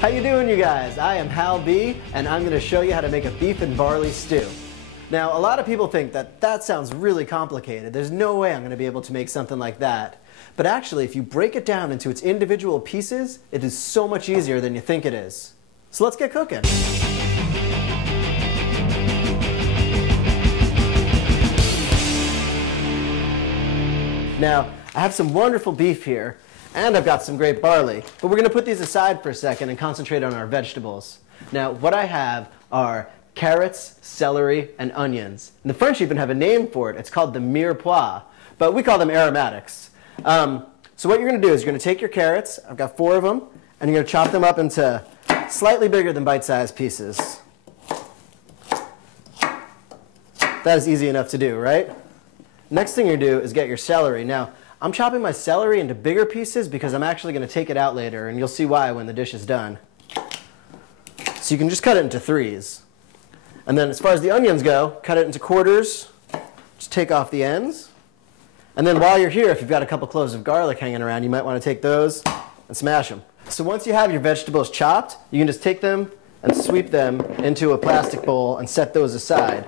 How you doing, you guys? I am Hal B, and I'm going to show you how to make a beef and barley stew. Now, a lot of people think that that sounds really complicated. There's no way I'm going to be able to make something like that. But actually, if you break it down into its individual pieces, it is so much easier than you think it is. So let's get cooking. Now, I have some wonderful beef here, and I've got some great barley, but we're going to put these aside for a second and concentrate on our vegetables. Now, what I have are carrots, celery, and onions. And the French even have a name for it. It's called the mirepoix, but we call them aromatics. So what you're going to do is you're going to take your carrots, I've got 4 of them, and you're going to chop them up into slightly bigger than bite-sized pieces. That is easy enough to do, right? Next thing you do is get your celery. Now, I'm chopping my celery into bigger pieces because I'm actually going to take it out later, and you'll see why when the dish is done. So you can just cut it into 3s. And then as far as the onions go, cut it into quarters. Just take off the ends. And then while you're here, if you've got a couple cloves of garlic hanging around, you might want to take those and smash them. So once you have your vegetables chopped, you can just take them and sweep them into a plastic bowl and set those aside.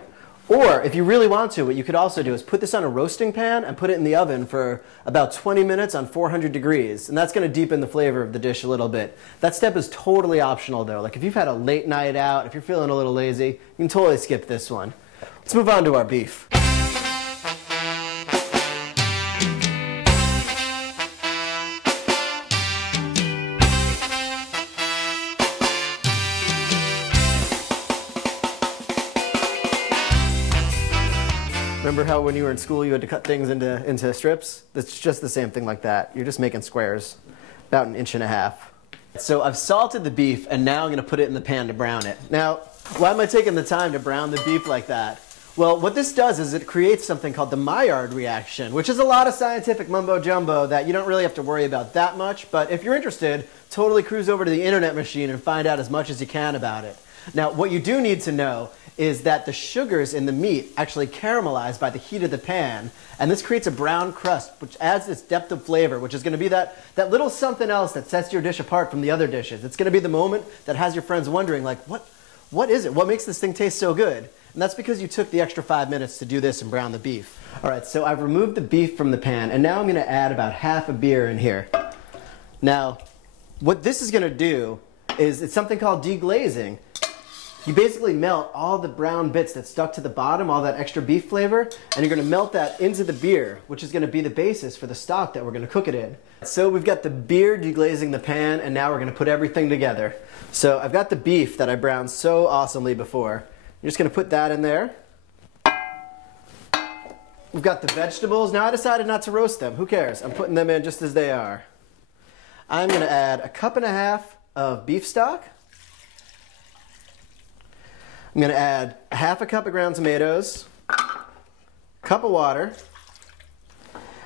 Or, if you really want to, what you could also do is put this on a roasting pan and put it in the oven for about 20 minutes on 400 degrees. And that's going to deepen the flavor of the dish a little bit. That step is totally optional, though. Like if you've had a late night out, if you're feeling a little lazy, you can totally skip this one. Let's move on to our beef. Remember how when you were in school you had to cut things into strips? It's just the same thing like that. You're just making squares, about 1.5 inches. So I've salted the beef, and now I'm going to put it in the pan to brown it. Now, why am I taking the time to brown the beef like that? Well, what this does is it creates something called the Maillard reaction, which is a lot of scientific mumbo-jumbo that you don't really have to worry about that much. But if you're interested, totally cruise over to the internet machine and find out as much as you can about it. Now, what you do need to know is that the sugars in the meat actually caramelize by the heat of the pan, and this creates a brown crust, which adds this depth of flavor, which is going to be that little something else that sets your dish apart from the other dishes. It's going to be the moment that has your friends wondering, like, what is it? What makes this thing taste so good? And that's because you took the extra 5 minutes to do this and brown the beef. All right, so I've removed the beef from the pan, and now I'm going to add about half a beer in here. Now, what this is going to do is it's something called deglazing. You basically melt all the brown bits that stuck to the bottom, all that extra beef flavor, and you're going to melt that into the beer, which is going to be the basis for the stock that we're going to cook it in. So we've got the beer deglazing the pan, and now we're going to put everything together. So I've got the beef that I browned so awesomely before. You're just going to put that in there. We've got the vegetables. Now I decided not to roast them. Who cares? I'm putting them in just as they are. I'm going to add 1.5 cups of beef stock. I'm going to add 1/2 cup of ground tomatoes, a cup of water,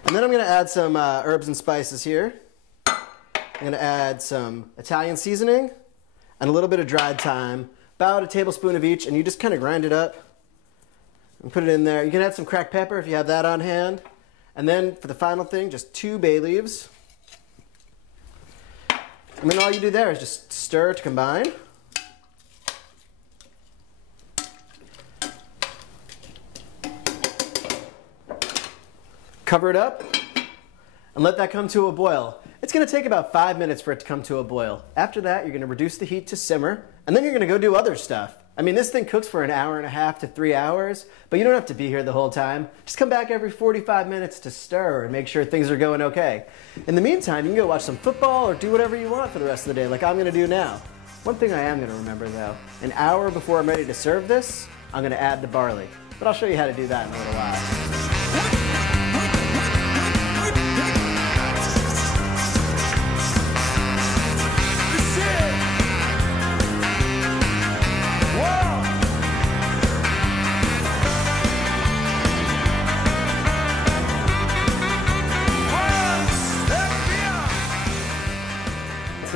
and then I'm going to add some herbs and spices here. I'm going to add some Italian seasoning and a little bit of dried thyme, about a tablespoon of each, and you just kind of grind it up and put it in there. You can add some cracked pepper if you have that on hand. And then for the final thing, just 2 bay leaves. And then all you do there is just stir to combine. Cover it up and let that come to a boil. It's going to take about 5 minutes for it to come to a boil. After that, you're going to reduce the heat to simmer, and then you're going to go do other stuff. I mean, this thing cooks for 1.5 hours to 3 hours, but you don't have to be here the whole time. Just come back every 45 minutes to stir and make sure things are going okay. In the meantime, you can go watch some football or do whatever you want for the rest of the day, like I'm going to do now. One thing I am going to remember, though, 1 hour before I'm ready to serve this, I'm going to add the barley. But I'll show you how to do that in a little while.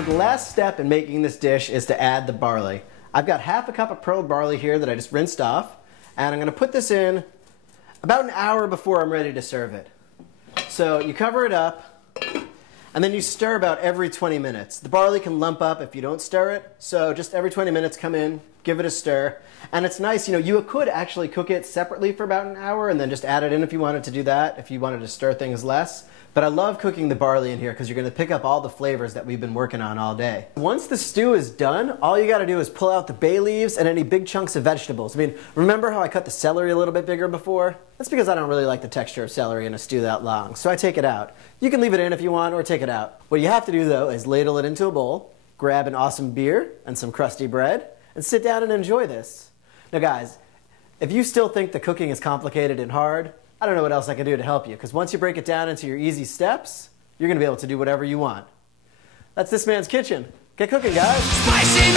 The last step in making this dish is to add the barley. I've got 1/2 cup of pearl barley here that I just rinsed off, and I'm going to put this in about 1 hour before I'm ready to serve it. So you cover it up, And then you stir about every 20 minutes. The barley can lump up if you don't stir it, so just every 20 minutes come in, give it a stir. And it's nice, you know, you could actually cook it separately for about an hour and then just add it in if you wanted to do that, if you wanted to stir things less. But I love cooking the barley in here because you're going to pick up all the flavors that we've been working on all day. Once the stew is done, all you got to do is pull out the bay leaves and any big chunks of vegetables. I mean, remember how I cut the celery a little bit bigger before? That's because I don't really like the texture of celery in a stew that long, so I take it out. You can leave it in if you want or take it out. What you have to do though is ladle it into a bowl, grab an awesome beer and some crusty bread, and sit down and enjoy this. Now guys, if you still think the cooking is complicated and hard, I don't know what else I can do to help you, because once you break it down into your easy steps, you're going to be able to do whatever you want. That's This Man's Kitchen. Get cooking, guys. Spicy